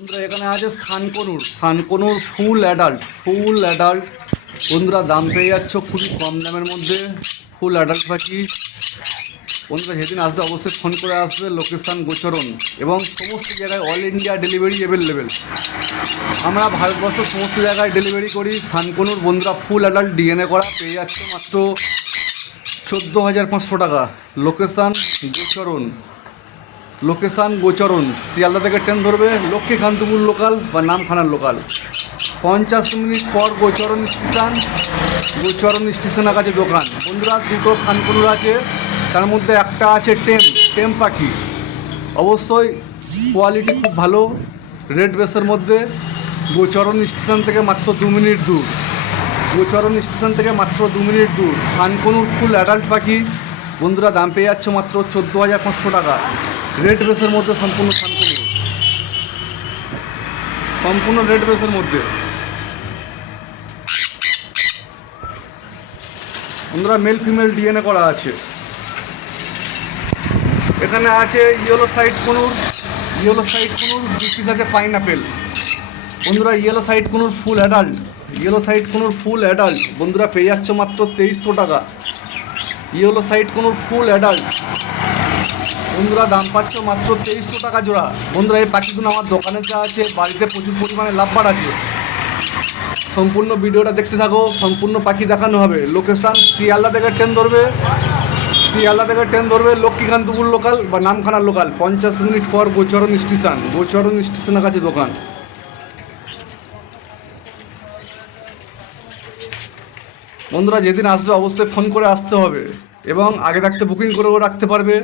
বন্ধুরা, এখানে আছে সানকনুর। সানকনুর ফুল অ্যাডাল্ট ফুল অ্যাডাল্ট বন্ধুরা, দাম পেয়ে যাচ্ছ খুবই কম দামের মধ্যে। ফুল অ্যাডাল্ট পাখি। বন্ধুরা, যেদিন আসবে অবশ্যই ফোন করে আসবে লোকেশান গোচরণ। এবং সমস্ত জায়গায় অল ইন্ডিয়া ডেলিভারি অ্যাভেলেবেল আমরা ভারতবর্ষ সমস্ত জায়গায় ডেলিভারি করি। সানকনুর বন্ধুরা ফুল অ্যাডাল্ট ডিএনএ করা পেয়ে যাচ্ছে মাত্র চোদ্দ হাজার পাঁচশো টাকা। লোকেশান গোচরণ। লোকেশান গোচরণ। শিয়ালদা থেকে ট্রেন ধরবে লক্ষ্মী লক্ষ্মীকান্তপুর লোকাল বা নামখানার লোকাল। পঞ্চাশ মিনিট পর গোচরণ স্টেশন, গোচরণ স্টেশনের কাছে দোকান। বন্ধুরা, দুটো সানকুনুর আছে? তার মধ্যে একটা আছে টেম। টেম পাখি। অবশ্যই কোয়ালিটি খুব ভালো। রেড বেসের মধ্যে গোচরণ স্টেশন থেকে মাত্র দু মিনিট দূর। গোচরণ স্টেশন থেকে মাত্র দু মিনিট দূর। সানকনুর ফুল অ্যাডাল্ট পাখি। বন্ধুরা, দাম পেয়ে যাচ্ছে মাত্র চোদ্দ হাজার পাঁচশো টাকা। রেড বেসের মধ্যে সম্পূর্ণ সানকনুর সম্পূর্ণ রেড বেসের মধ্যে। বন্ধুরা মেল ফিমেল ডিএনএ করা আছে। এখানে আছে yellow side conure yellow side conure দু আছে পাইনাপেল বন্ধুরা yellow side conure full adult yellow side conure full adult বন্ধুরা, পেয়ে যাচ্ছ মাত্র তেইশশো টাকা। Yellow side conure full adult বন্ধুরা, দাম পাচ্ছ মাত্র তেইশশো টাকা জোড়া। বন্ধুরা, এই পাখিগুলো আমার দোকানে যা আছে, বাড়িতে প্রচুর পরিমাণে লাভ আছে। সম্পূর্ণ ভিডিওটা দেখতে থাকো, সম্পূর্ণ পাখি দেখানো হবে। লোকেশান শিয়ালদা থেকে ট্রেন ধরবে। শিয়ালদা থেকে ট্রেন ধরবে লক্ষ্মীকান্তপুর লোকাল বা নামখানা লোকাল পঞ্চাশ মিনিট পর গোচরণ স্টেশন। গোচরণ স্টেশনের কাছে দোকান। বন্ধুরা, যেদিন আসবে অবশ্যই ফোন করে আসতে হবে। এবং আগে থাকতে বুকিং করেও রাখতে পারবে।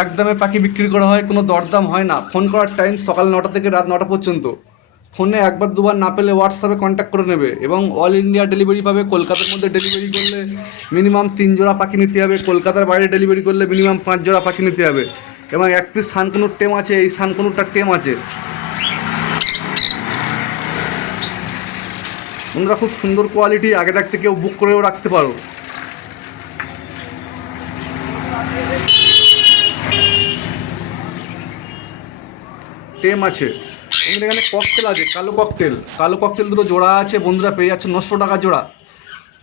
এক দামে পাখি বিক্রি করা হয়, কোনো দরদাম হয় না। ফোন করার টাইম সকাল নটা থেকে রাত নটা পর্যন্ত। ফোনে একবার দুবার না পেলে হোয়াটসঅ্যাপে কন্ট্যাক্ট করে নেবে এবং অল ইন্ডিয়া ডেলিভারি পাবে। কলকাতার মধ্যে ডেলিভারি করলে মিনিমাম তিন জোড়া পাখি নিতে হবে। কলকাতার বাইরে ডেলিভারি করলে মিনিমাম পাঁচ জোড়া পাখি নিতে হবে। এবং এক পিস সানকনুর টেম আছে, এই সানকনুরটার টেম আছে। বন্ধুরা, খুব সুন্দর কোয়ালিটি আগে থাকতে কেউ বুক করেও রাখতে পারো। টেম আছে। এখানে ককটেল আছে, কালো ককটেল কালো ককটেল দুটো জোড়া আছে, বন্ধুরা পেয়ে যাচ্ছে নশো টাকা জোড়া।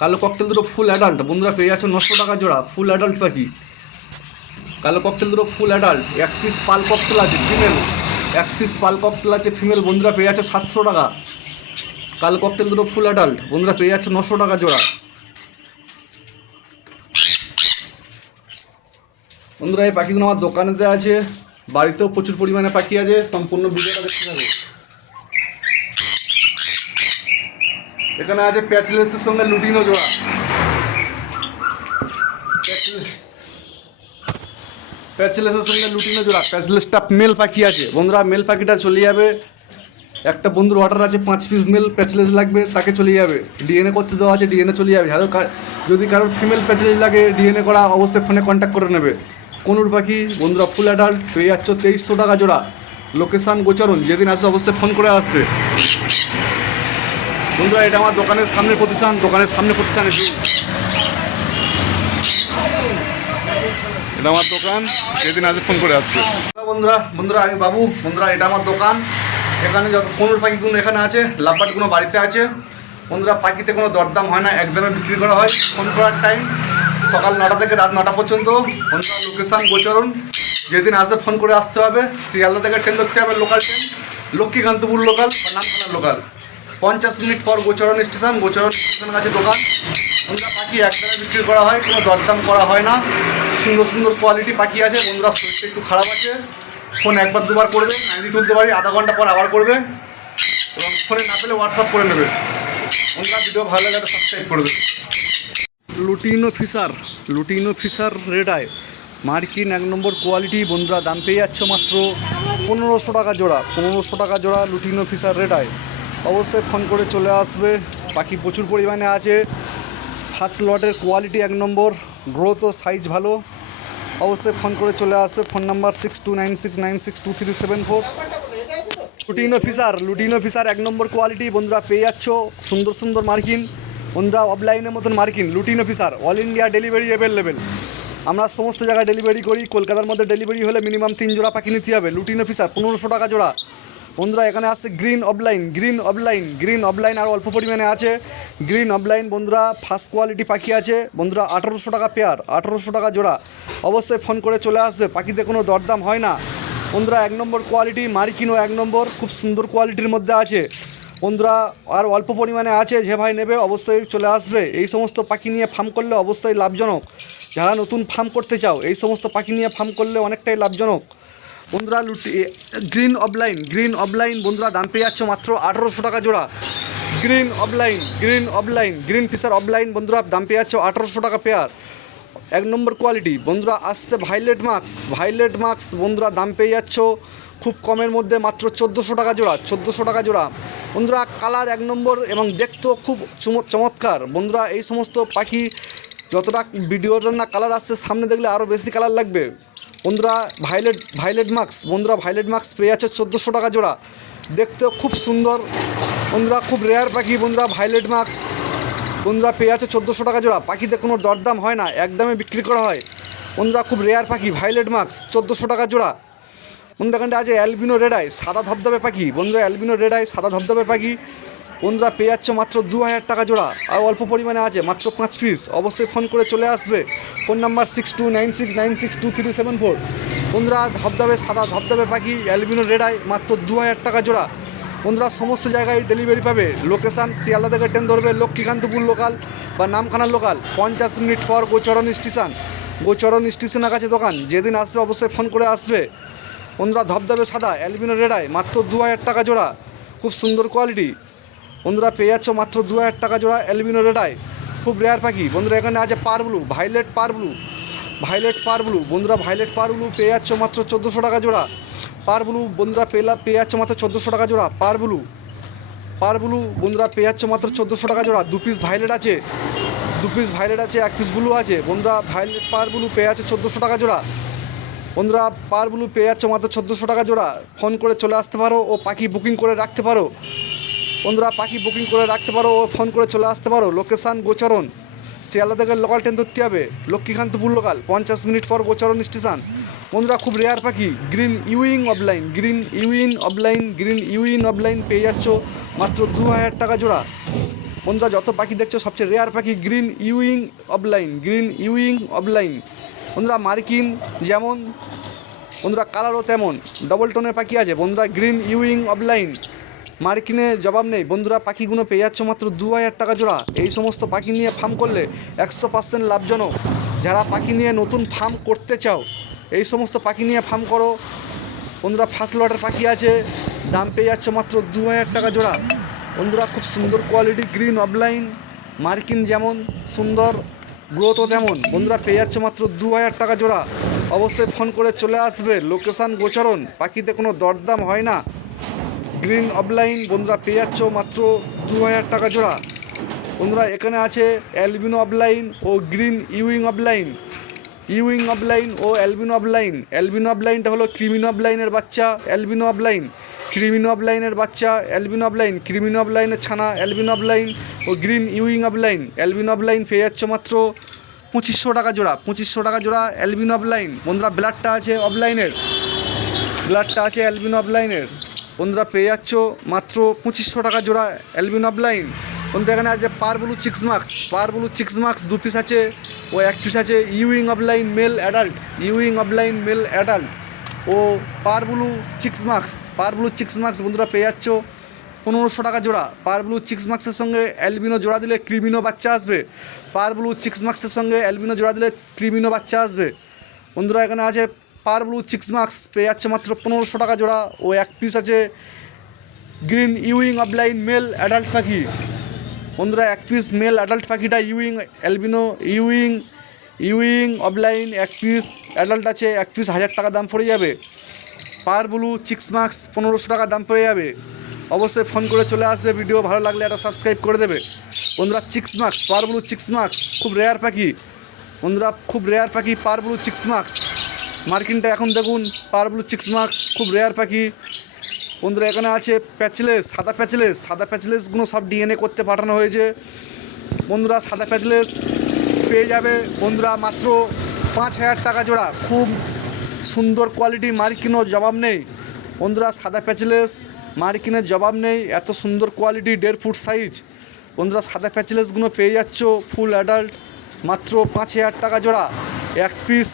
কালো ককটেল দুটো ফুল অ্যাডাল্ট বন্ধুরা পেয়ে যাচ্ছে নশো টাকা জোড়া ফুল অ্যাডাল্ট পাখি কালো ককটেল দুটো ফুল অ্যাডাল্ট এক পিস পাল ককটেল আছে ফিমেল এক পিস পাল ককটেল আছে ফিমেল বন্ধুরা পেয়ে যাচ্ছে সাতশো টাকা। কাল ককটেল দুটো ফুল অ্যাডাল্ট বন্ধুরা পেয়ে যাচ্ছে নশো টাকা জোড়া। বন্ধুরা এই পাখিগুলো আমার দোকানেতে আছে। বাড়িতেও প্রচুর পরিমাণে পাখি আছে, সম্পূর্ণ ভিডিওটা দেখতে থাকো। এখানে আছে প্যাচলেসের সঙ্গে লুটিনো জোড়া। প্যাচলেস। প্যাচলেসের সঙ্গে লুটিনো জোড়া। প্যাচলেসটা মেল পাখি আছে। বন্ধুরা, মেল পাখিটা চলে যাবে। একটা বন্ধুর অর্ডার আছে, পাঁচ পিস মেল প্যাচলেস লাগবে, তাকে চলে যাবে। ডিএনএ করতে দেওয়া আছে ডিএনএ চলে যাবে। যদি কারোর ফিমেল প্যাচলেস লাগে ডিএনএ করা, অবশ্যই ফোনে কন্ট্যাক্ট করে নেবে। কোনুর পাখি, বন্ধুরা ফুল অ্যাডাল্ট পেয়ে যাচ্ছ তেইশশো টাকা জোড়া। লোকেশান গোচরণ যেদিন আসবে অবশ্যই ফোন করে আসবে। বন্ধুরা, এটা আমার দোকানের সামনে প্রতিষ্ঠান, দোকানের সামনে প্রতিষ্ঠানে এটা আমার দোকান, যেদিন আসবে ফোন করে আসবে। বন্ধুরা বন্ধুরা আমি বাবু, বন্ধুরা, এটা আমার দোকান। এখানে যত কোনোর পাখিগুলো এখানে আছে, লাভবাটগুলো বাড়িতে আছে। বন্ধুরা, পাখিতে কোনো দরদাম হয় না একদমে বিক্রি করা হয়। ফোন করার টাইম সকাল নটা থেকে রাত নটা পর্যন্ত বন্ধুরা লোকেশান গোচরণ। যেদিন আসবে ফোন করে আসতে হবে। শিয়ালদা থেকে ট্রেন ধরতে হবে লোকাল ট্রেন লক্ষ্মীকান্তপুর লোকাল বা নামখানা লোকাল পঞ্চাশ মিনিট পর গোচরণ স্টেশন গোচরণ স্টেশন কাছে দোকান। বন্ধুরা পাখি একদমে বিক্রি করা হয়, কোনো দরদাম করা হয় না। সুন্দর সুন্দর কোয়ালিটি পাখি আছে বন্ধুরা শরীরটা একটু খারাপ আছে। ফোন একবার দুবার করবে নাইনি তুলতে পারি, আধা ঘণ্টা পর আবার করবে। এবং ফোনে না পেলে হোয়াটসঅ্যাপ করে নেবে। বন্ধুরা ভিডিও ভালো লাগে সাবস্ক্রাইব করে দেবে। Lutino fisher lutino fisher red eye মার্কিন এক নম্বর কোয়ালিটি বন্ধুরা, দাম পেয়ে যাচ্ছ মাত্র পনেরোশো টাকা জোড়া, পনেরোশো টাকা জোড়া লুটিনো ফিসার রেড আয় অবশ্যই ফোন করে চলে আসবে পাখি প্রচুর পরিমাণে আছে। ফার্স্ট লটের কোয়ালিটি এক নম্বর, গ্রোথ ও সাইজ ভালো। অবশ্যই ফোন করে চলে আসবে, phone number six two nine six nine six two three seven four lutino Fischer lutino Fischer এক নম্বর কোয়ালিটি বন্ধুরা, পেয়ে যাচ্ছ সুন্দর সুন্দর মার্কিন। বন্ধুরা অফলাইনের মতন মার্কিন lutino Fischer all India delivery available আমরা সমস্ত জায়গায় ডেলিভারি করি, কলকাতার মধ্যে ডেলিভারি হলে মিনিমাম তিন জোড়া পাখি নিতে হবে। লুটিন অফিসার পনেরোশো টাকা জোড়া। বন্ধুরা, এখানে আসছে green opaline green opaline green opaline আর অল্প পরিমাণে আছে। গ্রিন অফলাইন বন্ধুরা ফার্স্ট কোয়ালিটি পাখি আছে। বন্ধুরা, আঠারোশো টাকা পেয়ার আঠারোশো টাকা জোড়া। অবশ্যই ফোন করে চলে আসবে পাখিতে কোনো দরদাম হয় না। বন্ধুরা, এক নম্বর কোয়ালিটি মার্কিনও এক নম্বর, খুব সুন্দর কোয়ালিটির মধ্যে আছে। বন্ধুরা আর অল্প পরিমাণে আছে, যে ভাই নেবে অবশ্যই চলে আসবে। এই সমস্ত পাখি নিয়ে ফার্ম করলে অবশ্যই লাভজনক। যারা নতুন ফার্ম করতে চাও, এই সমস্ত পাখি নিয়ে ফার্ম করলে অনেকটাই লাভজনক। বন্ধুরা, লুটি গ্রিন অফলাইন গ্রিন অফলাইন বন্ধুরা, দাম পেয়ে যাচ্ছ মাত্র আঠারোশো টাকা জোড়া। Green opaline green opaline green Fischer opaline বন্ধুরা, দাম পেয়ে যাচ্ছ আঠারোশো টাকা পেয়ার এক নম্বর কোয়ালিটি বন্ধুরা, আসছে ভাইলেট মার্কস ভাইলেট মার্কস বন্ধুরা, দাম পেয়ে যাচ্ছ খুব কমের মধ্যে মাত্র চোদ্দোশো টাকা জোড়া, চোদ্দোশো টাকা জোড়া। বন্ধুরা, কালার এক নম্বর এবং দেখতেও খুব চম- চমৎকার। বন্ধুরা, এই সমস্ত পাখি যতটা ভিডিওর না কালার আসছে, সামনে দেখলে আরও বেশি কালার লাগবে। বন্ধুরা ভাইলেট ভাইলেট মার্কস বন্ধুরা ভাইলেট মার্কস পেয়ে যাচ্ছে চোদ্দোশো টাকা জোড়া। দেখতেও খুব সুন্দর। বন্ধুরা, খুব রেয়ার পাখি। বন্ধুরা ভাইলেট মার্কস বন্ধুরা পেয়ে আছে চোদ্দোশো টাকা জোড়া। পাখিতে কোনো দরদাম হয় না একদমে বিক্রি করা হয়। বন্ধুরা, খুব রেয়ার পাখি ভাইলেট মার্কস চোদ্দোশো টাকা জোড়া। বন্ধুরা আছে অ্যালবিনো রেডাই, সাদা ধবধবে পাখি। বন্ধুরা, অ্যালবিনো রেডাই, সাদা ধবধবে পাখি। বন্ধুরা, পেয়ে যাচ্ছে মাত্র দু হাজার টাকা জোড়া। আর অল্প পরিমাণে আছে, মাত্র পাঁচ পিস অবশ্যই ফোন করে চলে আসবে। Phone number six two nine six nine six two three seven four বন্ধুরা, ধবধবে, সাদা ধবধবে পাখি, অ্যালবিনো রেডাই, মাত্র দু হাজার টাকা জোড়া। বন্ধুরা, সমস্ত জায়গায় ডেলিভারি পাবে। লোকেশান শিয়ালদা থেকে ট্রেন ধরবে, লক্ষ্মীকান্তপুর লোকাল বা নামখানার লোকাল পঞ্চাশ মিনিট পর গোচরণ স্টেশন গোচরণ স্টেশনের কাছে দোকান। যেদিন আসবে, অবশ্যই ফোন করে আসবে। বন্ধুরা ধবধবে সাদা, অ্যালবিনো রেডায়, মাত্র দু হাজার টাকা জোড়া। খুব সুন্দর কোয়ালিটি। বন্ধুরা পেয়ে যাচ্ছ মাত্র দু হাজার টাকা জোড়া অ্যালবিনো রেডায়। খুব রেয়ার পাখি। বন্ধুরা, এখানে আছে par blue violet par blue. Violet par blue. বন্ধুরা ভাইলেট পার ব্লু পেয়ে যাচ্ছ মাত্র চোদ্দোশো টাকা জোড়া। পার ব্লু, বন্ধুরা, পেলা পেয়ে যাচ্ছ মাত্র চোদ্দোশো টাকা জোড়া। পার ব্লু। পার ব্লু, বন্ধুরা, পেয়ে যাচ্ছ মাত্র চোদ্দোশো টাকা জোড়া। দু পিস ভাইলেট আছে। দু পিস ভাইলেট আছে, এক পিস ব্লু আছে। বন্ধুরা ভাইলেট পার ব্লু পেয়ে যাচ্ছে চোদ্দোশো টাকা জোড়া। বন্ধুরা, পার ব্লু পেয়ে যাচ্ছে মাত্র চোদ্দোশো টাকা জোড়া। ফোন করে চলে আসতে পারো ও পাখি বুকিং করে রাখতে পারো। বন্ধুরা, পাখি বুকিং করে রাখতে পারো ও ফোন করে চলে আসতে পারো। লোকেশান গোচরণ। শিয়ালদা থেকে লোকাল ট্রেন ধরতে হবে। লক্ষ্মীকান্তপুর লোকাল পঞ্চাশ মিনিট পর গোচরণ স্টেশন বন্ধুরা, খুব রেয়ার পাখি। Green euwing opaline green euwing opaline green euwing opaline পেয়ে যাচ্ছ মাত্র দু হাজার টাকা জোড়া। বন্ধুরা, যত পাখি দেখছ, সবচেয়ে রেয়ার পাখি green euwing opaline green euwing opaline বন্ধুরা মার্কিন যেমন, বন্ধুরা কালারও তেমন। ডবল টোনের পাখি আছে। বন্ধুরা গ্রিন ইউইং অফলাইন মার্কিনে জবাব নেই। বন্ধুরা পাখিগুলো পেয়ে যাচ্ছ মাত্র দু হাজার টাকা জোড়া। এই সমস্ত পাখি নিয়ে ফার্ম করলে একশো পার্সেন্ট লাভজনক। যারা পাখি নিয়ে নতুন ফার্ম করতে চাও, এই সমস্ত পাখি নিয়ে ফার্ম করো। বন্ধুরা ফার্স্ট লটের পাখি আছে। দাম পেয়ে যাচ্ছে মাত্র দু হাজার টাকা জোড়া। বন্ধুরা খুব সুন্দর কোয়ালিটি গ্রিন অফলাইন মার্কিন যেমন, সুন্দর। গ্রোথও তেমন বন্ধুরা, পেয়ে যাচ্ছে মাত্র দু হাজার টাকা জোড়া। অবশ্যই ফোন করে চলে আসবে। লোকেশান গোচরণ। পাখিতে কোনো দরদাম হয় না। Green opaline. বন্ধুরা, পেয়ে যাচ্ছ মাত্র দু হাজার টাকা জোড়া। বন্ধুরা, এখানে আছে অ্যালবিনো অফলাইন ও green euwing opaline. Euwing opaline ও অ্যালবিনো অফলাইন। অ্যালবিনো অফলাইনটা হলো ক্রিমিনো অফলাইনের বাচ্চা। Albino opaline. ক্রিমিনো অফলাইনের বাচ্চা, অ্যালবিন অফ লাইন, ক্রিমিন অফ লাইনের ছানা, অ্যালবিন অফ লাইন ও green euwing opaline, albino opaline পেয়ে যাচ্ছে মাত্র পঁচিশশো টাকা জোড়া, পঁচিশশো টাকা জোড়া অ্যালবিন অফ লাইন। বন্ধুরা, ব্লাডটা আছে অফলাইনের ব্লাডটা আছে অ্যালবিন অফ লাইনের। বন্ধুরা, পেয়ে যাচ্ছ মাত্র পঁচিশশো টাকা জোড়া অ্যালবিন অফ লাইন। বন্ধুরা, এখানে আছে par blue chicks marks par blue chicks marks দু পিস আছে ও এক পিস আছে euwing opaline male adult euwing opaline male adult ও par blue chicks marks par blue chicks marks বন্ধুরা পেয়ে যাচ্ছ। পনেরোশো টাকা জোড়া, পার ব্লু চিক্স মার্কসের সঙ্গে অ্যালবিনো জোড়া দিলে ক্রিমিনো বাচ্চা আসবে। পার ব্লু চিক্স মার্কসের সঙ্গে অ্যালবিনো জোড়া দিলে ক্রিমিনো বাচ্চা আসবে। বন্ধুরা এখানে আছে পার ব্লু চিক্স মার্কস পেয়ে যাচ্ছে মাত্র পনেরোশো টাকা জোড়া। ও এক পিস আছে green euwing opaline male adult পাখি। বন্ধুরা এক পিস মেল অ্যাডাল্ট পাখিটা euwing, albino euwing euwing opaline এক পিস অ্যাডাল্ট আছে, এক পিস হাজার টাকা দাম পড়ে যাবে। পার ব্লু চিক্স মার্কস পনেরোশো টাকা দাম পড়ে যাবে। অবশ্যই ফোন করে চলে আসবে ভিডিও ভালো লাগলে একটা সাবস্ক্রাইব করে দেবে। বন্ধুরা chicks marks par blue chicks marks খুব রেয়ার পাখি। বন্ধুরা, খুব রেয়ার পাখি পার ব্লু চিক্স মার্কস মার্কিনটা এখন দেখুন পার ব্লু চিক্স মার্কস খুব রেয়ার পাখি। বন্ধুরা, এখানে আছে প্যাচলেস সাদা প্যাচলেস সাদা প্যাচলেসগুলো সব ডিএনএ করতে পাঠানো হয়েছে। বন্ধুরা, সাদা প্যাচলেস পেয়ে যাবে বন্ধুরা মাত্র পাঁচ হাজার টাকা জোড়া। খুব সুন্দর কোয়ালিটি মার্কিনও জবাব নেই। বন্ধুরা সাদা প্যাচলেস মার্কিনের জবাব নেই। এত সুন্দর কোয়ালিটি দেড় ফুট সাইজ বন্ধুরা সাদা প্যাচলেসগুলো পেয়ে যাচ্ছ ফুল অ্যাডাল্ট মাত্র পাঁচ হাজার টাকা জোড়া। এক পিস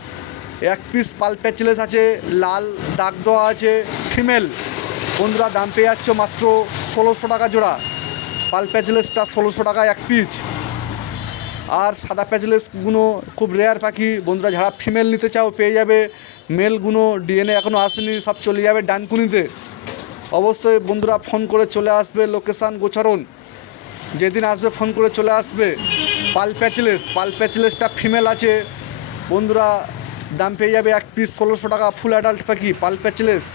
এক পিস পাল প্যাচলেস আছে। লাল দাগ দেওয়া আছে। ফিমেল বন্ধুরা দাম পেয়ে যাচ্ছ মাত্র ষোলোশো টাকা জোড়া। পাল প্যাচলেসটা ষোলোশো টাকা এক পিস আর সাদা প্যাচলেসগুলো খুব রেয়ার পাখি। বন্ধুরা, যারা ফিমেল নিতে চাও, পেয়ে যাবে। মেলগুলো ডিএনএ এখনও আসেনি, সব চলে যাবে ডানকুনিতে। অবশ্যই বন্ধুরা ফোন করে চলে আসবে লোকেশান গোচরণ। যেদিন আসবে ফোন করে চলে আসবে। পাল প্যাচলেস, পাল প্যাচলেসটা ফিমেল আছে। বন্ধুরা, দাম পেয়ে যাবে এক পিস ষোলোশো টাকা ফুল অ্যাডাল্ট পাখি, পাল প্যাচলেস।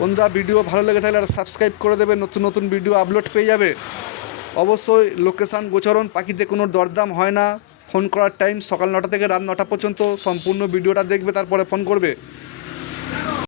বন্ধুরা ভিডিও ভালো লেগে থাকলে আর সাবস্ক্রাইব করে দেবে, নতুন নতুন ভিডিও আপলোড পেয়ে যাবে। অবশ্যই লোকেশান গোচরণ, পাখিতে কোনো দরদাম হয় না। ফোন করার টাইম সকাল নটা থেকে রাত নটা পর্যন্ত সম্পূর্ণ ভিডিওটা দেখবে, তারপরে ফোন করবে।